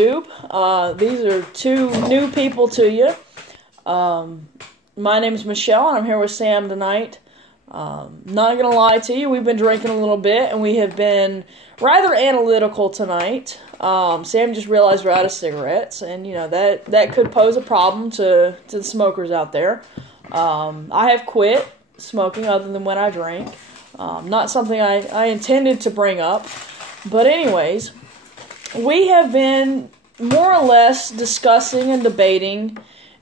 YouTube. These are two new people to you. My name is Michelle, and I'm here with Sam tonight. Not going to lie to you, we've been drinking a little bit, and we have been rather analytical tonight. Sam just realized we're out of cigarettes, and you know that could pose a problem to the smokers out there. I have quit smoking other than when I drink. Not something I intended to bring up, but anyways, we have been more or less discussing and debating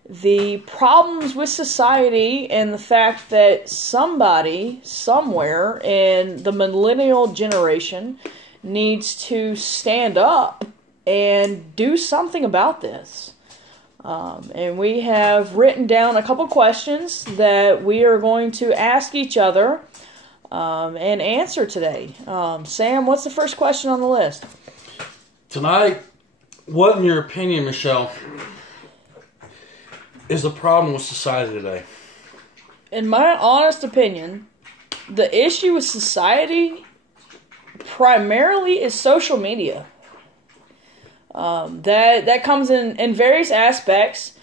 the problems with society and the fact that somebody, somewhere in the millennial generation needs to stand up and do something about this. And we have written down a couple questions that we are going to ask each other and answer today. Sam, what's the first question on the list? Tonight, what in your opinion, Michelle, is the problem with society today? In my honest opinion, the issue with society primarily is social media. That comes in various aspects.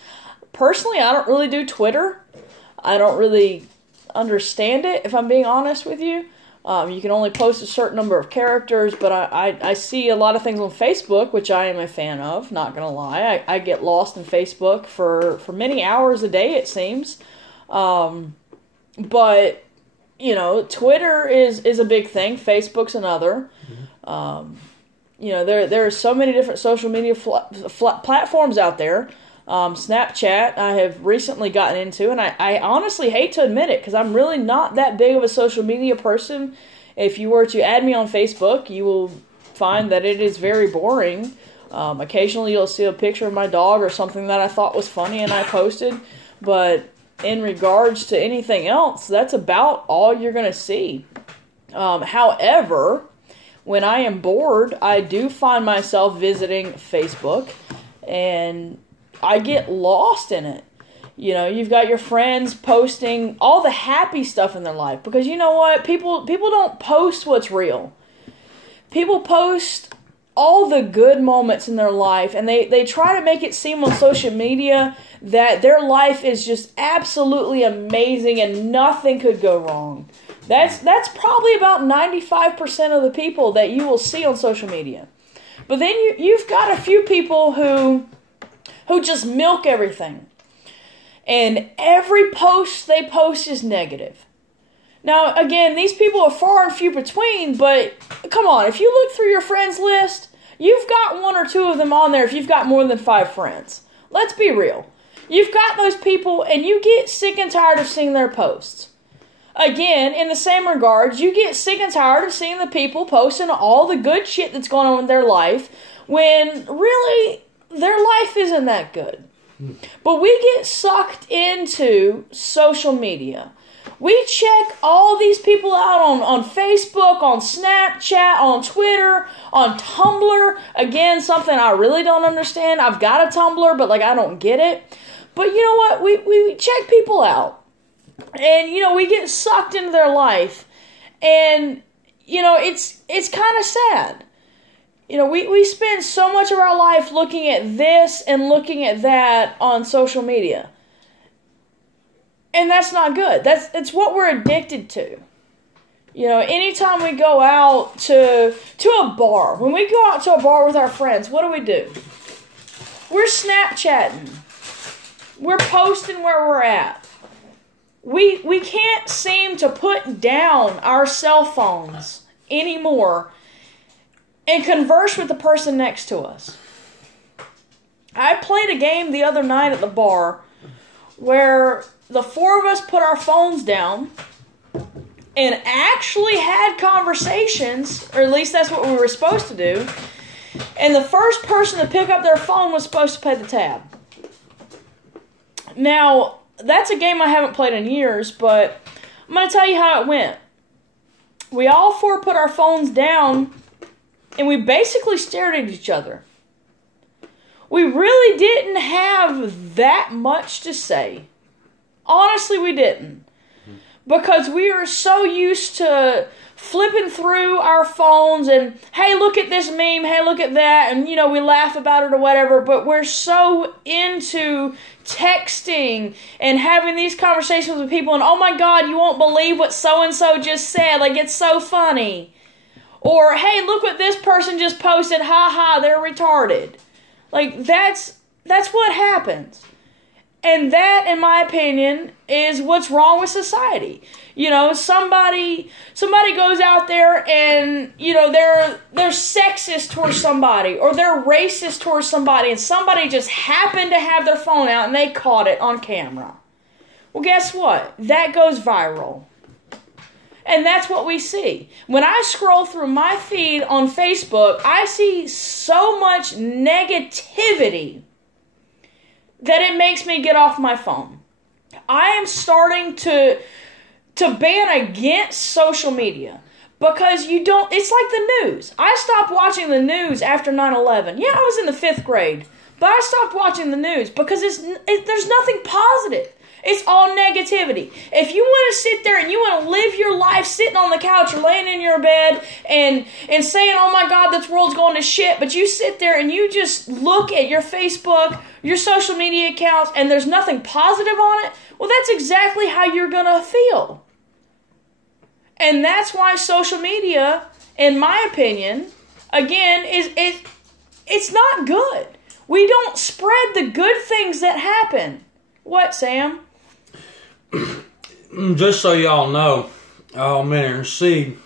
Personally, I don't really do Twitter. I don't really understand it, if I'm being honest with you. You can only post a certain number of characters, but I see a lot of things on Facebook, which I am a fan of, not going to lie. I get lost in Facebook for many hours a day, it seems. But, you know, Twitter is a big thing. Facebook's another. You know, there are so many different social media platforms out there. Snapchat I have recently gotten into, and I honestly hate to admit it because I'm really not that big of a social media person. If you were to add me on Facebook, you will find that it is very boring. Occasionally you'll see a picture of my dog or something that I thought was funny and I posted, but in regards to anything else, that's about all you're going to see. However, when I am bored, I do find myself visiting Facebook, and I get lost in it. You know, you've got your friends posting all the happy stuff in their life. Because you know what? People don't post what's real. People post all the good moments in their life. And they try to make it seem on social media that their life is just absolutely amazing and nothing could go wrong. That's probably about 95% of the people that you will see on social media. But then you've got a few people who just milk everything. And every post they post is negative. Now, again, these people are far and few between, but come on, if you look through your friends list, you've got one or two of them on there if you've got more than 5 friends. Let's be real. You've got those people, and you get sick and tired of seeing their posts. Again, in the same regards, you get sick and tired of seeing the people posting all the good shit that's going on in their life when really their life isn't that good. But we get sucked into social media. We check all these people out on Facebook, on Snapchat, on Twitter, on Tumblr. Again, something I really don't understand. I've got a Tumblr, but I don't get it. But you know what? We check people out. And, you know, we get sucked into their life. And, you know, it's kind of sad. You know, we spend so much of our life looking at this and looking at that on social media. And that's not good. It's what we're addicted to. You know, anytime we go out to a bar, when we go out to a bar with our friends, what do? We're Snapchatting. We're posting where we're at. We can't seem to put down our cell phones anymore and converse with the person next to us. I played a game the other night at the bar where the 4 of us put our phones down and actually had conversations, or at least that's what we were supposed to do, and the first person to pick up their phone was supposed to pay the tab. Now, that's a game I haven't played in years, but I'm going to tell you how it went. We all 4 put our phones down, and we basically stared at each other. We really didn't have that much to say. Honestly, we didn't. because we are so used to flipping through our phones and, hey, look at this meme, hey, look at that, and, we laugh about it or whatever, but we're so into texting and having these conversations with people, and, oh my God, you won't believe what so-and-so just said, like, it's so funny. Or, hey, look what this person just posted, ha, they're retarded. Like, that's what happens. And that, in my opinion, is what's wrong with society. Somebody goes out there and, they're sexist towards somebody, or they're racist towards somebody, and somebody just happened to have their phone out and they caught it on camera. Well, guess what? That goes viral. And that's what we see. When I scroll through my feed on Facebook, I see so much negativity that it makes me get off my phone. I am starting to ban against social media because it's like the news. I stopped watching the news after 9/11. Yeah, I was in the 5th grade, but I stopped watching the news because there's nothing positive. It's all negativity. If you want to sit there and you want to live your life sitting on the couch or laying in your bed and saying, oh my God, this world's going to shit, but you sit there and you just look at your Facebook, your social media accounts, and there's nothing positive on it, well, that's exactly how you're going to feel. And that's why social media, in my opinion, again, it's not good. We don't spread the good things that happen. What, Sam? Just so y'all know, I'm in seed,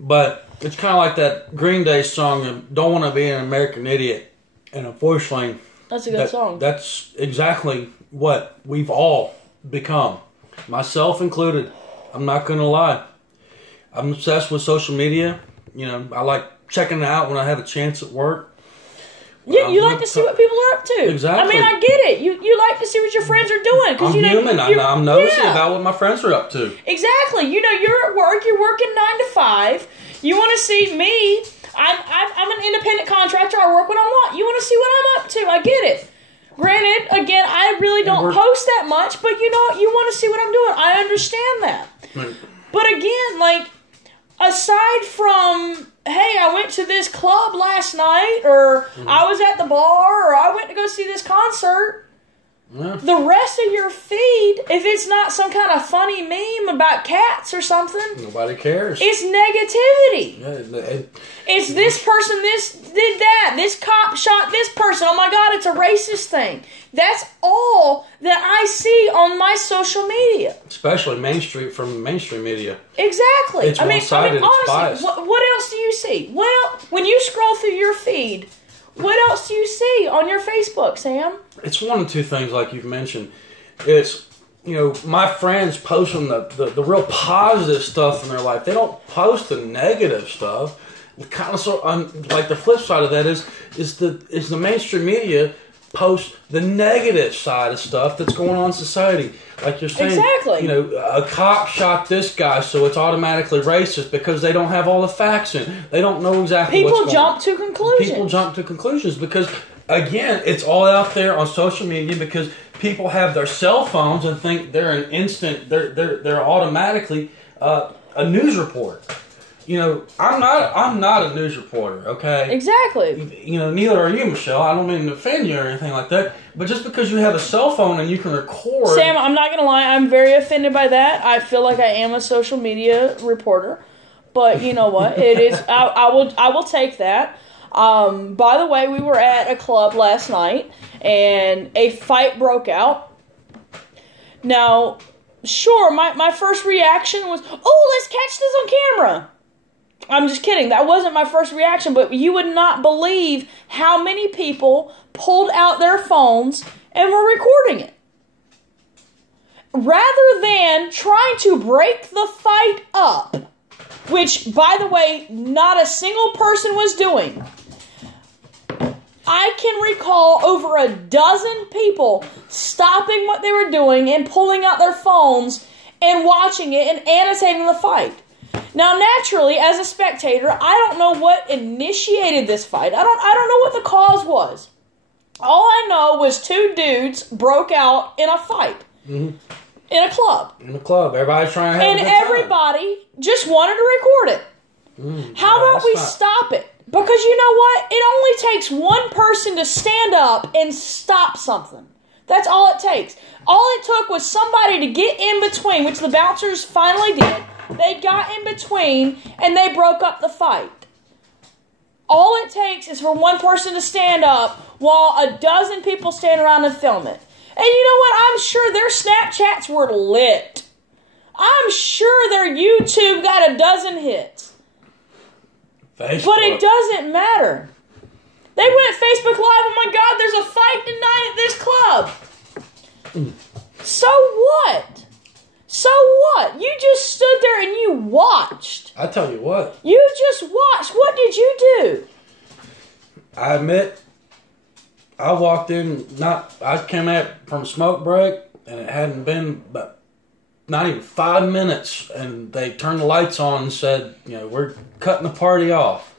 but it's kind of like that Green Day song, Don't Want to Be an American Idiot. And unfortunately, that's a good song. That's exactly what we've all become, myself included. I'm not going to lie. I'm obsessed with social media. I like checking it out when I have a chance at work. Yeah, you like to see what people are up to. Exactly. I mean, I get it. You like to see what your friends are doing. I'm human. I'm nosy about what my friends are up to. Exactly. You're at work. You're working 9 to 5. You want to see me. I'm an independent contractor. I work when I want. You want to see what I'm up to. I get it. Granted, again, I really don't post that much, but you want to see what I'm doing. I understand that. Right. But again, aside from, hey, I went to this club last night, or I was at the bar, or I went to go see this concert, the rest of your feed, if it's not some kind of funny meme about cats or something, nobody cares. It's negativity. Yeah, it's this person, this did that, this cop shot this person, oh my God, it's a racist thing. That's all that I see on my social media. Especially mainstream media. Exactly. It's one-sided, honestly, biased. What else do you see? When you scroll through your feed, what else do you see on your Facebook, Sam? It's one of two things, like you've mentioned. It's, my friends posting the real positive stuff in their life. They don't post the negative stuff. Kind of like the flip side of that is the mainstream media post the negative side of stuff that's going on in society. Like you're saying, exactly. A cop shot this guy, so it's automatically racist because they don't have all the facts in. They don't know exactly what's going on. People jump to conclusions because, again, it's all out there on social media because people have their cell phones and think they're they're automatically a news report. I'm not a news reporter, okay? Exactly. Neither are you, Michelle. I don't mean to offend you or anything like that. But just because you have a cell phone and you can record... Sam, I'm not going to lie. I'm very offended by that. I feel like I am a social media reporter. But you know what? It is. I will take that. By the way, we were at a club last night and a fight broke out. Now, sure, my first reaction was, oh, let's catch this on camera. I'm just kidding. That wasn't my first reaction, but you would not believe how many people pulled out their phones and were recording it. Rather than trying to break the fight up, which, by the way, not a single person was doing, I can recall over a dozen people stopping what they were doing and pulling out their phones and watching it and annotating the fight. Now, naturally, as a spectator, I don't know what initiated this fight. I don't know what the cause was. All I know was two dudes broke out in a fight. Mm-hmm. In a club. In a club. Everybody's trying to have a good time. And everybody just wanted to record it. How about we stop it? Because you know what? It only takes one person to stand up and stop something. That's all it takes. All it took was somebody to get in between, which the bouncers finally did. They got in between, and they broke up the fight. All it takes is for one person to stand up while a dozen people stand around and film it. And you know what? I'm sure their Snapchats were lit. I'm sure their YouTube got a dozen hits. Facebook. But it doesn't matter. They went Facebook Live. Oh my God, there's a fight tonight at this club. So what? So what? You just stood there and you watched. I tell you what. You just watched. What did you do? I admit, I walked in, I came out from a smoke break, and it hadn't been but not even 5 minutes, and they turned the lights on and said, we're cutting the party off.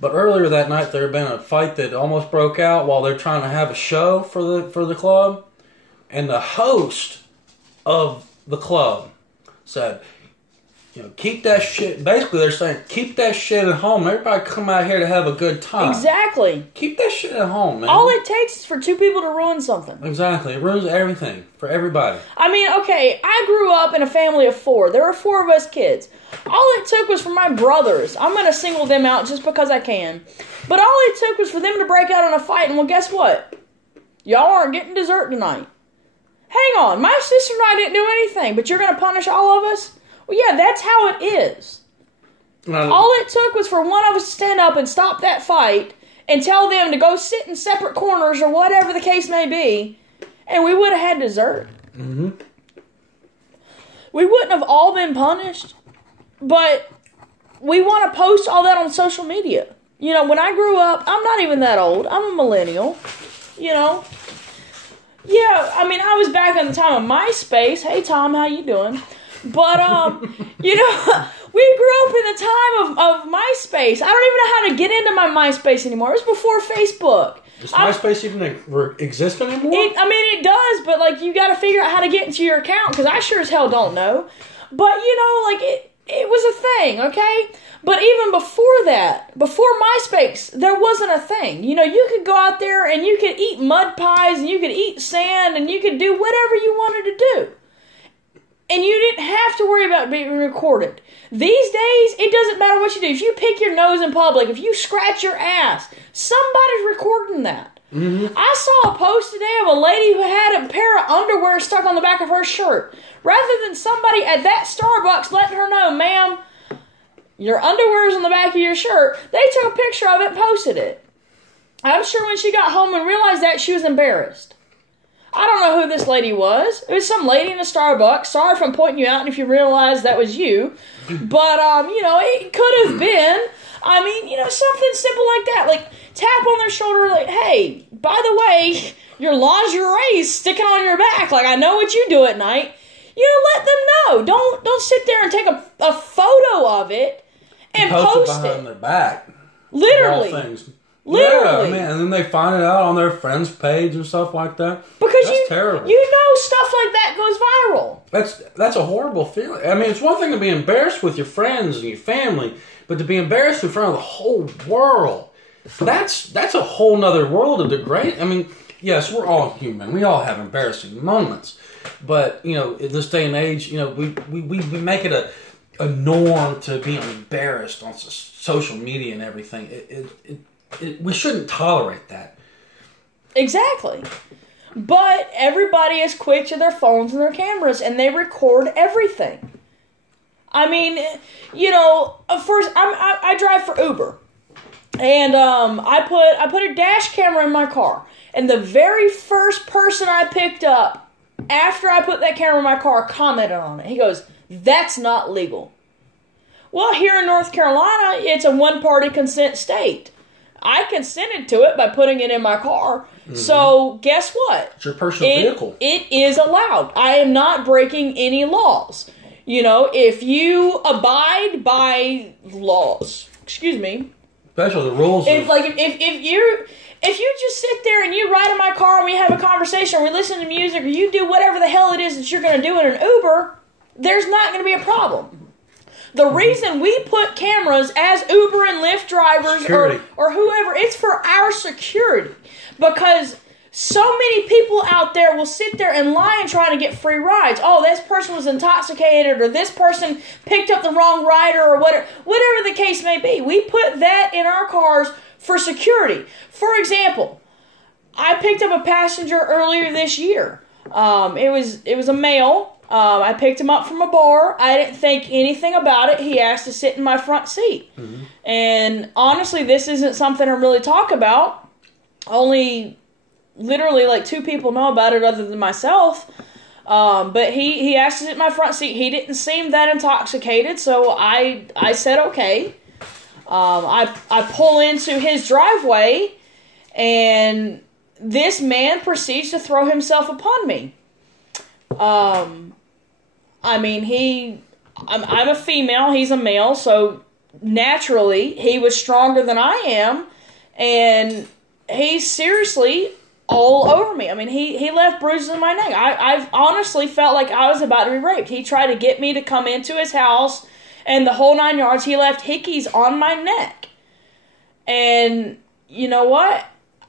But earlier that night, there had been a fight that almost broke out while they're trying to have a show for the club, and the host of the club said, keep that shit. Basically, they're saying, keep that shit at home. Everybody come out here to have a good time. Exactly. Keep that shit at home, man. All it takes is for two people to ruin something. Exactly. It ruins everything for everybody. I mean, okay, I grew up in a family of 4. There were 4 of us kids. All it took was for my brothers. I'm going to single them out just because I can. But all it took was for them to break out in a fight. And well, guess what? Y'all aren't getting dessert tonight. Hang on. My sister and I didn't do anything, but you're going to punish all of us? Well, yeah, that's how it is. All it took was for one of us to stand up and stop that fight and tell them to go sit in separate corners or whatever the case may be, and we would have had dessert. Mm-hmm. We wouldn't have all been punished, but we want to post all that on social media. When I grew up, I'm not even that old. I'm a millennial, Yeah, I mean, I was back in the time of MySpace. Hey, Tom, how you doing? But, we grew up in the time of MySpace. I don't even know how to get into my MySpace anymore. It was before Facebook. Does MySpace even exist anymore? It does, but, you got to figure out how to get into your account, because I sure as hell don't know. But, it was a thing, okay? But even before that, before MySpace, there wasn't a thing. You could go out there and you could eat mud pies and you could eat sand and you could do whatever you wanted to do. And you didn't have to worry about being recorded. These days, it doesn't matter what you do. If you pick your nose in public, if you scratch your ass, somebody's recording that. Mm-hmm. I saw a post today of a lady who had a pair of underwear stuck on the back of her shirt. Rather than somebody at that Starbucks letting her know, ma'am, your underwear's on the back of your shirt, they took a picture of it and posted it. I'm sure when she got home and realized that, she was embarrassed. I don't know who this lady was. It was some lady in a Starbucks. Sorry if I'm pointing you out and if you realize that was you. But, it could have been. Something simple like that. Like, tap on their shoulder like, hey, by the way, your lingerie is sticking on your back. Like, I know what you do at night. Let them know. Don't sit there and take a photo of it and post it behind their back. Literally. All things. Literally. Yeah, and then they find it out on their friend's page and stuff like that. Because that's terrible. Stuff like that goes viral. That's a horrible feeling. I mean, it's one thing to be embarrassed with your friends and your family, but to be embarrassed in front of the whole world, that's a whole nother world of degrading. I mean, yes, we're all human. We all have embarrassing moments. But, in this day and age, we make it a norm to be embarrassed on social media and everything. We shouldn't tolerate that. Exactly. But everybody is quick to their phones and their cameras, and they record everything. I mean, first, I drive for Uber. And I put a dash camera in my car. And the very first person I picked up after I put that camera in my car commented on it. He goes, "That's not legal." Well, here in North Carolina, it's a one-party consent state. I consented to it by putting it in my car. Mm-hmm. So, guess what? It's your personal vehicle. It is allowed. I am not breaking any laws. If you abide by laws, excuse me. Especially the rules. If you're... if you just sit there and you ride in my car and we have a conversation, or we listen to music, or you do whatever the hell it is that you're going to do in an Uber, there's not going to be a problem. The reason we put cameras as Uber and Lyft drivers or whoever, it's for our security. Because so many people out there will sit there and lie and try to get free rides. Oh, this person was intoxicated, or this person picked up the wrong rider, or whatever the case may be. We put that in our cars for security. For example, I picked up a passenger earlier this year. It was a male. I picked him up from a bar. I didn't think anything about it. He asked to sit in my front seat. Mm-hmm. And honestly, this isn't something I really talk about. Only literally like 2 people know about it other than myself. But he asked to sit in my front seat. He didn't seem that intoxicated, so I said okay. I pull into his driveway, and this man proceeds to throw himself upon me. I mean, I'm a female, he's a male, so naturally he was stronger than I am, and he's seriously all over me. I mean, he left bruises in my neck. I've honestly felt like I was about to be raped. He tried to get me to come into his house, and the whole 9 yards. He left hickeys on my neck. And you know what?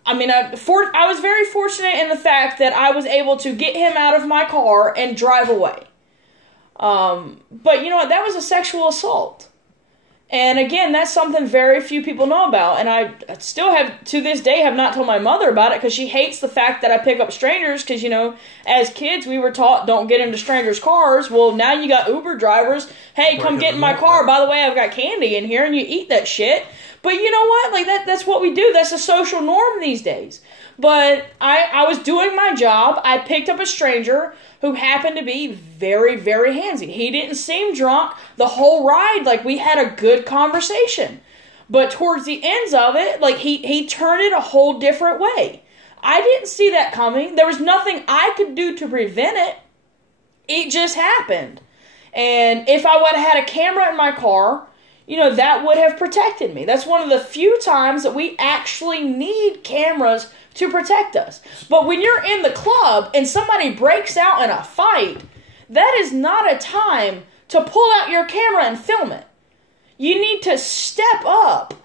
I mean, I was very fortunate in the fact that I was able to get him out of my car and drive away. But you know what? That was a sexual assault. And again, that's something very few people know about. And I still have, to this day, have not told my mother about it because she hates the fact that I pick up strangers. Because, you know, as kids, we were taught don't get into strangers' cars. Well, now you got Uber drivers. Hey, come get in my car. By the way, I've got candy in here, and you eat that shit. But you know what? Like that's what we do. That's a social norm these days. But I was doing my job. I picked up a stranger who happened to be very, very handsy. He didn't seem drunk the whole ride. Like, we had a good conversation. But towards the ends of it, like, he turned it a whole different way. I didn't see that coming. There was nothing I could do to prevent it. It just happened. And if I would have had a camera in my car, you know, that would have protected me. That's one of the few times that we actually need cameras to protect us. But when you're in the club and somebody breaks out in a fight, that is not a time to pull out your camera and film it. You need to step up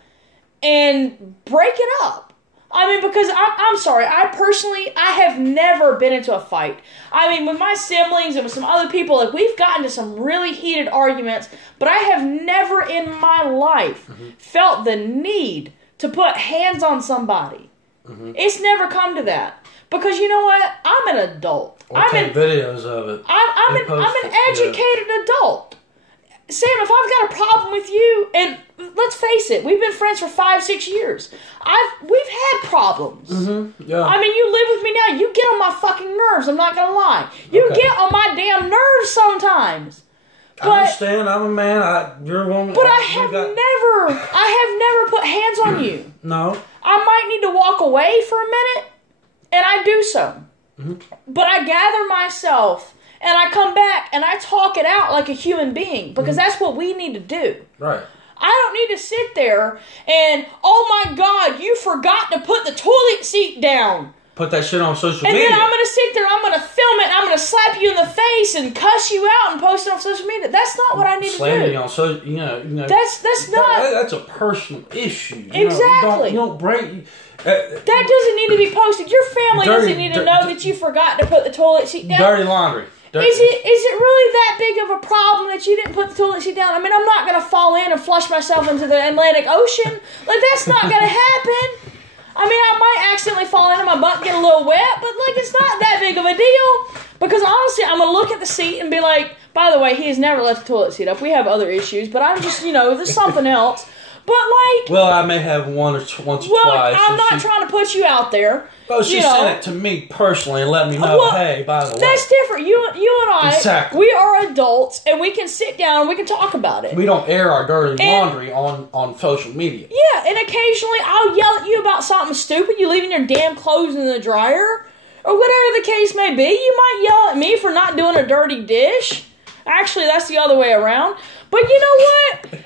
and break it up. I mean, because I'm sorry, I have never been into a fight. I mean, with my siblings and with some other people, like, we've gotten to some really heated arguments, but I have never in my life felt the need to put hands on somebody. Mm-hmm. It's never come to that. Because you know what? I'm an adult. Or take videos of it. I'm an educated adult. Sam, if I've got a problem with you, and let's face it, we've been friends for 5-6 years. We've had problems. Mm-hmm. Yeah. I mean, you live with me now. You get on my fucking nerves. I'm not gonna lie. You get on my damn nerves sometimes. But, I understand. I'm a man. You're a woman. But I have never put hands on you. No. I might need to walk away for a minute, and I do so. Mm-hmm. But I gather myself, and I come back, and I talk it out like a human being, because that's what we need to do. Right. I don't need to sit there and, oh my God, you forgot to put the toilet seat down. Put that shit on social media. And then I'm going to sit there, I'm going to film it, and I'm going to slap you in the face and cuss you out and post it on social media. That's not what I need to do. Slamming on social, you know. That's not. That's a personal issue. Exactly. You don't break. That doesn't need to be posted. Your family doesn't need to know that you forgot to put the toilet seat down. Dirty laundry. Is it really that big of a problem that you didn't put the toilet seat down? I mean, I'm not going to fall in and flush myself into the Atlantic Ocean. Like, that's not going to happen. I mean, I might accidentally fall into my butt and get a little wet, but, like, it's not that big of a deal. Because, honestly, I'm going to look at the seat and be like, by the way, he has never left the toilet seat up. We have other issues, but I'm just, there's something else. But, like... Well, I may have once or twice. I'm not trying to put you out there. Well, she sent it to me personally and let me know, hey, by the way. That's different. You and I, we are adults, and we can sit down and we can talk about it. We don't air our dirty laundry on social media. Yeah, and occasionally I'll yell at you about something stupid. You leaving your damn clothes in the dryer, or whatever the case may be. You might yell at me for not doing a dirty dish. Actually, that's the other way around. But you know what?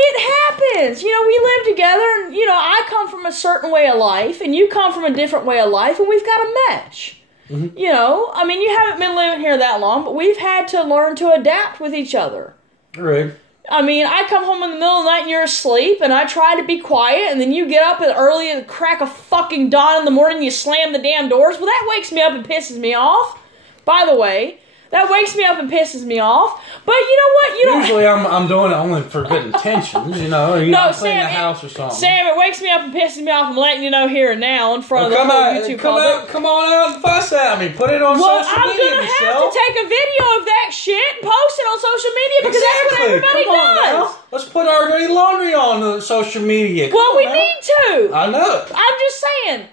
It happens. We live together, and, I come from a certain way of life, and you come from a different way of life, and we've got to mesh. Mm-hmm. You haven't been living here that long, but we've had to learn to adapt with each other. Right. I come home in the middle of the night and you're asleep, and I try to be quiet, and then you get up early at the crack of fucking dawn in the morning and you slam the damn doors. Well, that wakes me up and pisses me off. By the way, that wakes me up and pisses me off. But you know what? Usually I'm doing it only for good intentions, No, cleaning Sam, the house or something. Sam, it wakes me up and pisses me off. I'm letting you know here and now in front of the whole YouTube public. Come on out and fuss at me. Put it on social media, Michelle. I'm going to have to take a video of that shit and post it on social media because that's what everybody does. Now. Let's put our dirty laundry on social media. We need to. I know. I'm just saying.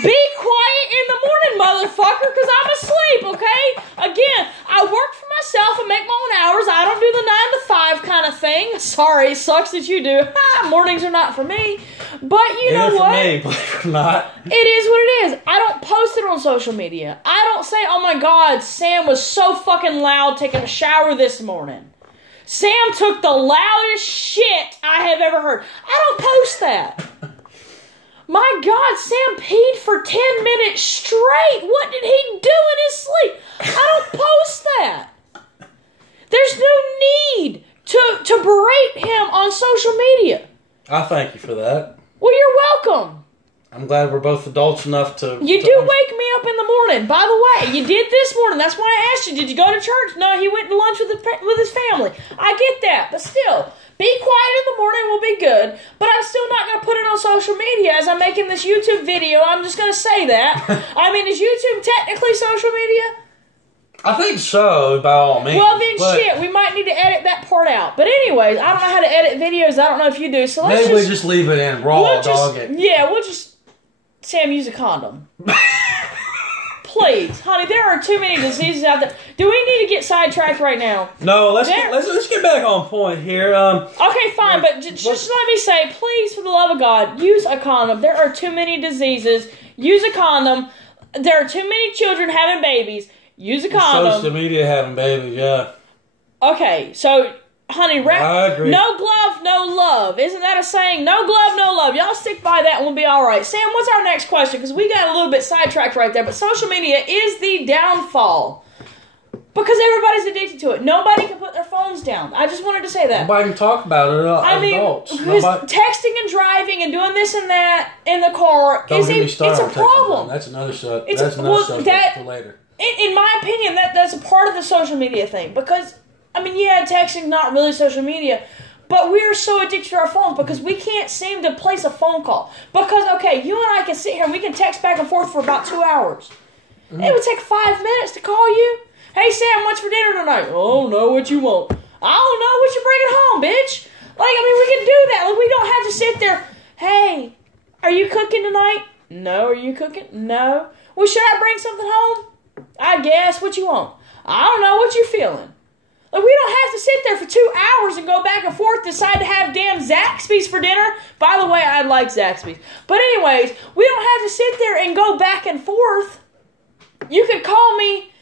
Be quiet in the morning, motherfucker, because I'm asleep, okay? Again, I work for myself and make my own hours. I don't do the 9 to 5 kind of thing. Sorry, it sucks that you do. Mornings are not for me. But you know what? For me, believe it or not. It is what it is. I don't post it on social media. I don't say, oh my God, Sam was so fucking loud taking a shower this morning. Sam took the loudest shit I have ever heard. I don't post that. My God, Sam peed for 10 minutes straight. What did he do in his sleep? I don't post that. There's no need to berate him on social media. I thank you for that. Well, you're welcome. I'm glad we're both adults enough to... You do wake me up in the morning. By the way, you did this morning. That's why I asked you, did you go to church? No, he went to lunch with his family. I get that, but still... Be quiet in the morning, will be good, but I'm still not going to put it on social media as I'm making this YouTube video. I'm just going to say that. Is YouTube technically social media? I think so, by all means. Well, then we might need to edit that part out. But anyways, I don't know how to edit videos. I don't know if you do, so maybe we just leave it in raw, dog it. Yeah, Sam, use a condom. Please, honey, there are too many diseases out there. Do we need to get sidetracked right now? No, let's get back on point here. Okay, fine, but just let me say, please, for the love of God, use a condom. There are too many diseases. Use a condom. There are too many children having babies. Use a condom. Social media having babies, yeah. Okay, so... Honey, I agree. No glove, no love. Isn't that a saying? No glove, no love. Y'all stick by that and we'll be alright. Sam, what's our next question? Because we got a little bit sidetracked right there. But social media is the downfall. Because everybody's addicted to it. Nobody can put their phones down. I just wanted to say that. Nobody can talk about it adults. Texting and driving and doing this and that in the car, it's a problem. That's another subject for later. In my opinion, that's a part of the social media thing. Because... texting not really social media, but we're so addicted to our phones because we can't seem to place a phone call. Because, okay, you and I can sit here and we can text back and forth for about 2 hours. Mm-hmm. It would take 5 minutes to call you. Hey, Sam, what's for dinner tonight? Oh, no, what you want? I don't know what you bringing home, bitch. We can do that. We don't have to sit there. Hey, are you cooking tonight? No. Are you cooking? No. Well, should I bring something home? I guess. What you want? I don't know. What you feeling? We don't have to sit there for 2 hours and go back and forth, decide to have damn Zaxby's for dinner. By the way, I like Zaxby's. But anyways, we don't have to sit there and go back and forth. You could call me.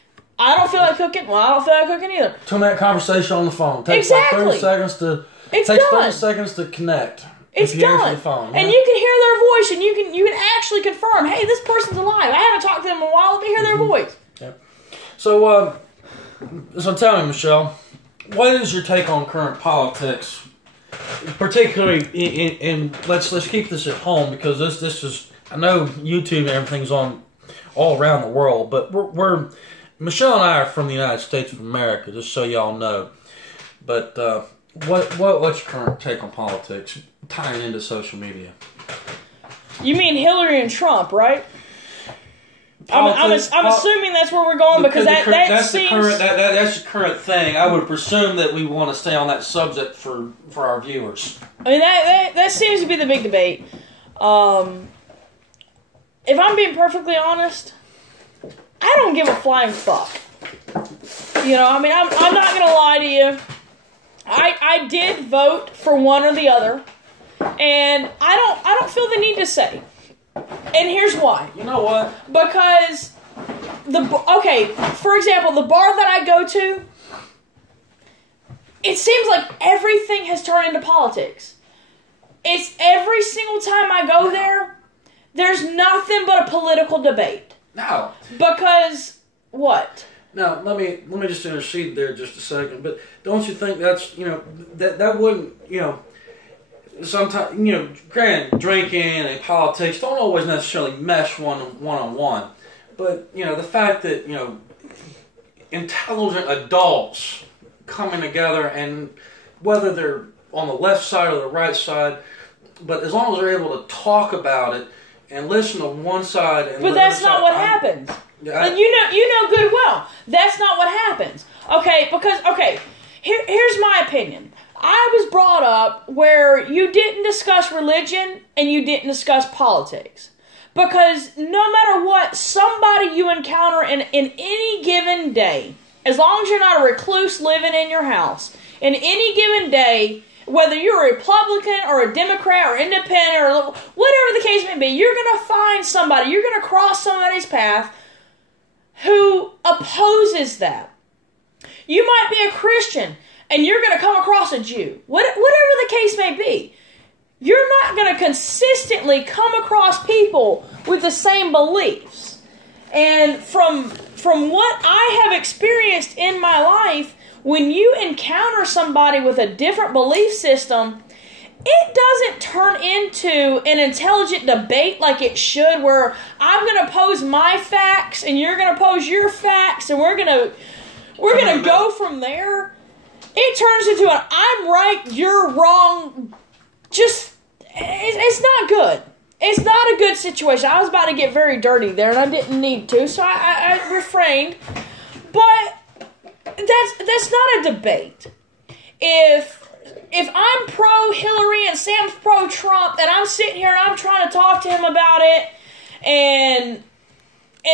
I don't feel like cooking. Well, I don't feel like cooking either. Turn that conversation on the phone. Takes exactly. Like 30 seconds to... It takes 30 seconds to connect. It's done. The phone, yeah? And you can hear their voice and you can actually confirm, hey, this person's alive. I haven't talked to them in a while. Let me hear their voice. Yep. So tell me, Michelle, what is your take on current politics? Particularly in let's keep this at home because this is, I know YouTube and everything's on all around the world, but we're Michelle and I are from the United States of America, just so y'all know. But what's your current take on politics tying into social media? You mean Hillary and Trump, right? I'm assuming that's where we're going because that's the current thing. I would presume that we want to stay on that subject for our viewers. I mean that seems to be the big debate. If I'm being perfectly honest, I don't give a flying fuck. I'm not gonna lie to you. I did vote for one or the other, and I don't feel the need to say. And here's why. You know what? Because for example, the bar that I go to, it seems like everything has turned into politics. It's every single time I go there, there's nothing but a political debate. No. Because what? Now, let me just intercede there just a second. But don't you think that's, that wouldn't, sometimes, granted, drinking and politics don't always necessarily mesh one-on-one. But, the fact that, intelligent adults coming together, and whether they're on the left side or the right side, but as long as they're able to talk about it and listen to one side and but that's not what happens. And you know good well that's not what happens. Okay, because here's my opinion. I was brought up where you didn't discuss religion and you didn't discuss politics. Because no matter what, somebody you encounter in any given day, as long as you're not a recluse living in your house, in any given day, whether you're a Republican or a Democrat or independent or whatever the case may be, you're going to find somebody, you're going to cross somebody's path who opposes that. You might be a Christian and you're going to come across a Jew. Whatever the case may be. You're not going to consistently come across people with the same beliefs. And from what I have experienced in my life, when you encounter somebody with a different belief system, it doesn't turn into an intelligent debate like it should, where I'm going to pose my facts and you're going to pose your facts and we're going to go from there. It turns into an I'm right, you're wrong. It's not good. It's not a good situation. I was about to get very dirty there, and I didn't need to, so I refrained. But that's not a debate. If I'm pro-Hillary and Sam's pro-Trump, and I'm sitting here and I'm trying to talk to him about it, and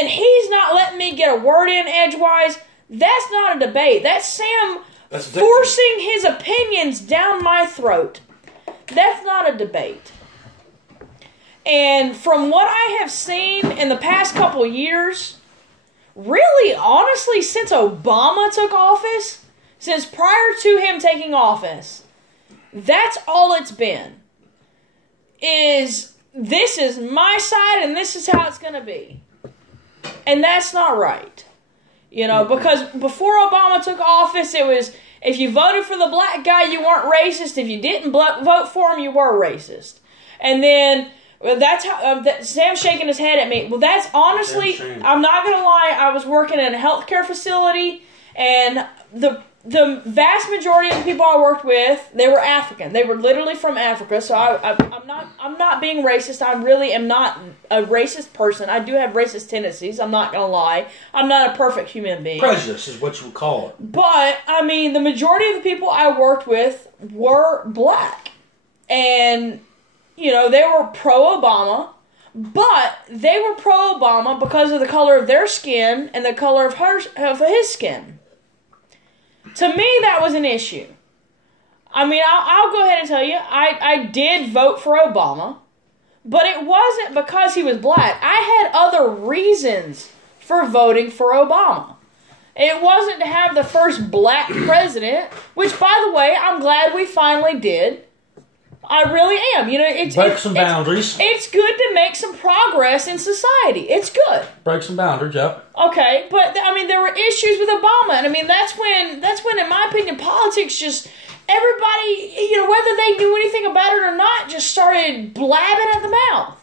he's not letting me get a word in edgewise, that's not a debate. That's Sam forcing his opinions down my throat. That's not a debate. And from what I have seen in the past couple years, really, honestly, since Obama took office, since prior to him taking office, that's all it's been. This is my side and this is how it's going to be. And that's not right. Because before Obama took office, it was, if you voted for the black guy, you weren't racist. If you didn't vote for him, you were racist. And then, that's how, Sam's shaking his head at me. Well, that's honestly, I'm not going to lie, I was working in a healthcare facility, and the vast majority of the people I worked with, they were African. They were literally from Africa, so I'm not being racist. I really am not a racist person. I do have racist tendencies, I'm not going to lie. I'm not a perfect human being. Prejudice is what you would call it. But, the majority of the people I worked with were black. And, they were pro-Obama, but they were pro-Obama because of the color of their skin and the color of his skin. To me, that was an issue. I'll go ahead and tell you, I did vote for Obama, but it wasn't because he was black. I had other reasons for voting for Obama. It wasn't to have the first black president, which, by the way, I'm glad we finally did. I really am. Break some boundaries. It's good to make some progress in society. It's good. Break some boundaries, yep. Okay, but there were issues with Obama, and that's when, in my opinion, politics just, everybody, whether they knew anything about it or not, just started blabbing at the mouth.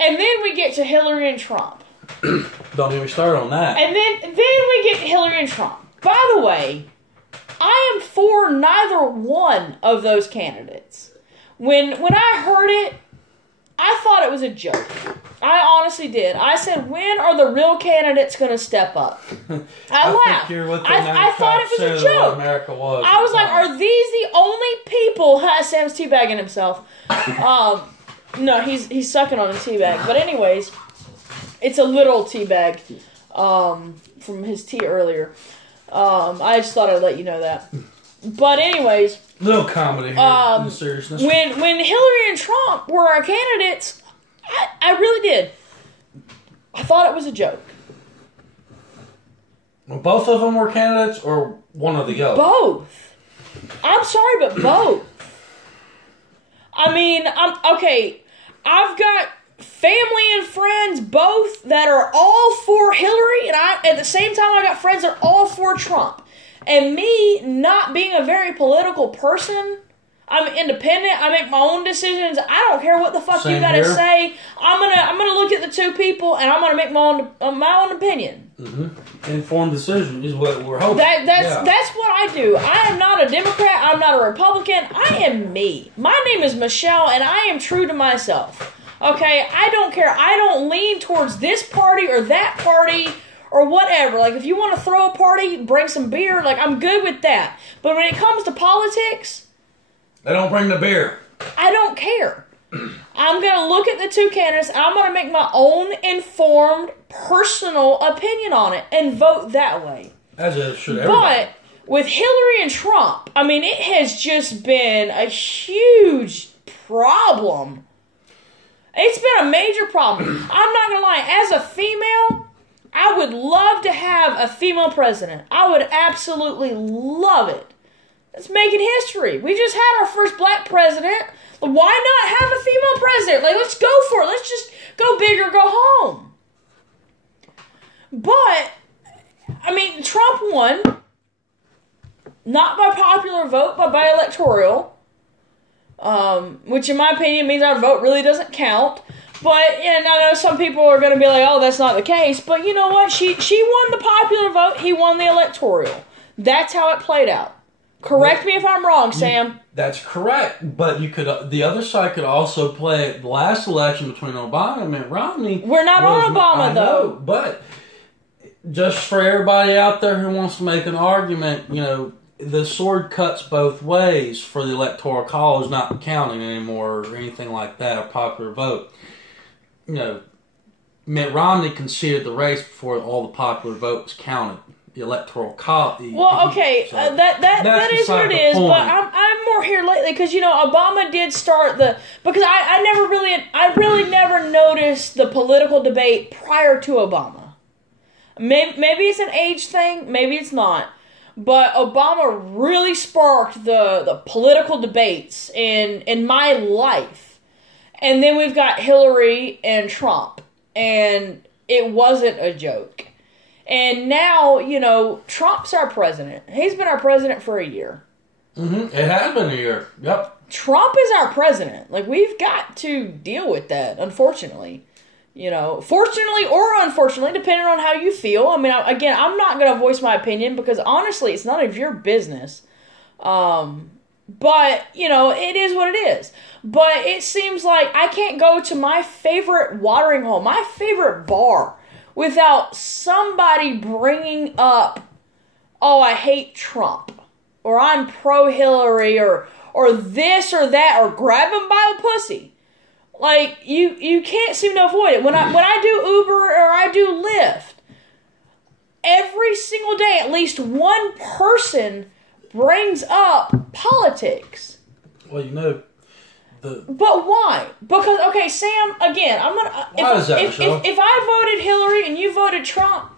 And then we get to Hillary and Trump. Don't get me started on that. And then we get to Hillary and Trump. By the way, I am for neither one of those candidates. When I heard it, I thought it was a joke. I honestly did. I said, when are the real candidates going to step up? I laughed. I thought it was a joke. America was. I was like, are these the only people? Sam's teabagging himself. No, he's sucking on a teabag. But anyways, it's a little teabag from his tea earlier. I just thought I'd let you know that. But anyways, little comedy here in the seriousness. When Hillary and Trump were our candidates, I really did. I thought it was a joke. Well, both of them were candidates, or one or the other? Both. I'm sorry, but both. I mean, I've got family and friends both that are all for Hillary, and at the same time I got friends that are all for Trump. And me not being a very political person, I'm independent. I make my own decisions. I don't care what the fuck you gotta say. I'm gonna look at the two people and I'm gonna make my own opinion. Mm-hmm. Informed decision is what we're hoping. That's what I do. I am not a Democrat. I'm not a Republican. I am me. My name is Michelle, and I am true to myself. Okay, I don't care. I don't lean towards this party or that party or whatever. Like, if you want to throw a party, bring some beer. Like, I'm good with that. But when it comes to politics, they don't bring the beer. I don't care. I'm going to look at the two candidates, and I'm going to make my own informed, personal opinion on it and vote that way. As it should everybody. But with Hillary and Trump, I mean, it has just been a huge problem. It's been a major problem. I'm not going to lie. As a female, I would love to have a female president. I would absolutely love it. It's making history. We just had our first black president. Why not have a female president? Like, let's go for it. Let's just go big or go home. But, I mean, Trump won. Not by popular vote, but by electoral. Which in my opinion means our vote really doesn't count. But, and I know some people are going to be like, oh, that's not the case. But you know what? She won the popular vote. He won the electoral. That's how it played out. Correct me if I'm wrong, Sam. That's correct. But you could, the other side could also play the last election between Obama and Mitt Romney. We're not on Obama, though. But just for everybody out there who wants to make an argument, you know, the sword cuts both ways for the electoral college not counting anymore or anything like that, a popular vote. You know, Mitt Romney conceded the race before all the popular votes counted. The electoral college. Well, okay, that is what it is, but I'm more here lately because, you know, Obama did start because I really never noticed the political debate prior to Obama. Maybe it's an age thing, maybe it's not. But Obama really sparked the political debates in my life. And then we've got Hillary and Trump. And it wasn't a joke. And now, you know, Trump's our president. He's been our president for a year. Mm-hmm. It has been a year. Yep. Trump is our president. Like, we've got to deal with that, unfortunately. You know, fortunately or unfortunately, depending on how you feel. I mean, again, I'm not going to voice my opinion because, honestly, it's none of your business. But, you know, it is what it is. But it seems like I can't go to my favorite watering hole, my favorite bar, without somebody bringing up, oh, I hate Trump, or I'm pro-Hillary, or this or that, or grab him by the pussy. Like, you can't seem to avoid it. When I do Uber or I do Lyft, every single day at least one person brings up politics. Well, you know, But why? Because, okay, Sam, again, I'm gonna. If I voted Hillary and you voted Trump,